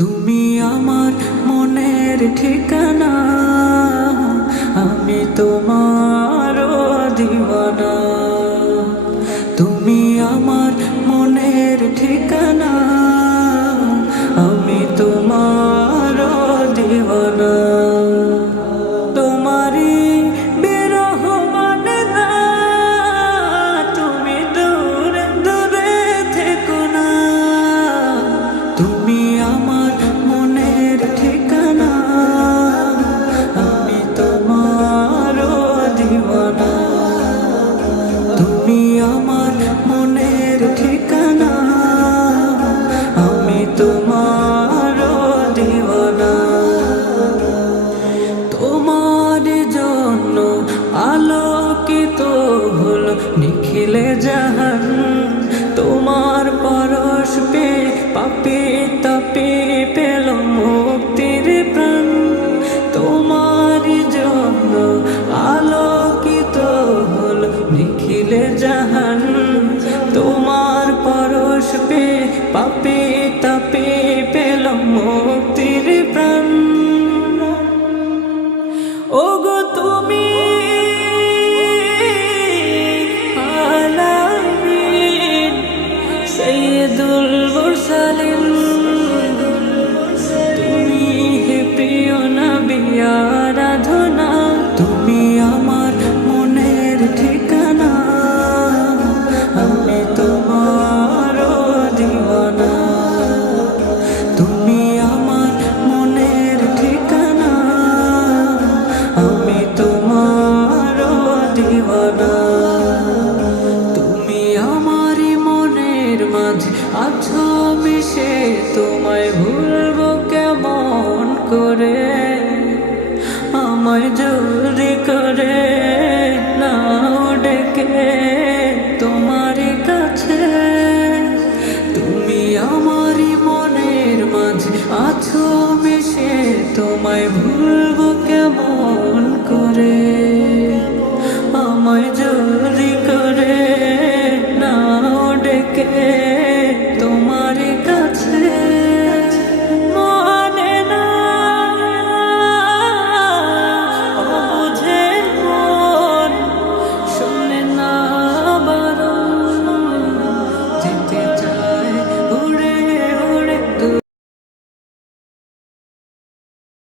তুমি আমার মনের ঠিকানা, আমি তোমার দিওয়ানা। তুমি আমার মনের ঠিকানা, আমি তোমার দিওয়ানা। তোমারি বিরহ মানে না, তুমি দূরে দূরে থেকো না। তুমি আমার মনের ঠিকানা, আমি তোমার দিওয়ানা। তুমি আমার মনের ঠিকানা, আমি তোমার দিওয়ানা। তোমার জন্য আলোকিত হল নিখিলে জাহান, তোমার পরশ পে পাপি তাপি পেল মুক্তির প্রাণ। তোমার জন্য আলোকিত হল নিখিলে জাহান, তোমার পরশ পে পাপি তাপি পেল মুক্তির প্রাণ। ওগো তুমি আলামিন সাইয়্যিদুল মুরসালিন, তুমি হে প্রিয় নবী আরাধনা। তুমি আমার মনের ঠিকানা, আমি তোমার দিওয়ানা। তুমি আমার মনের ঠিকানা, আমি তোমার দিওয়ানা। তুমি আমারই মনের মাঝে আছো মিশে, তোমায় ভুলবো কেমন করে, আমায়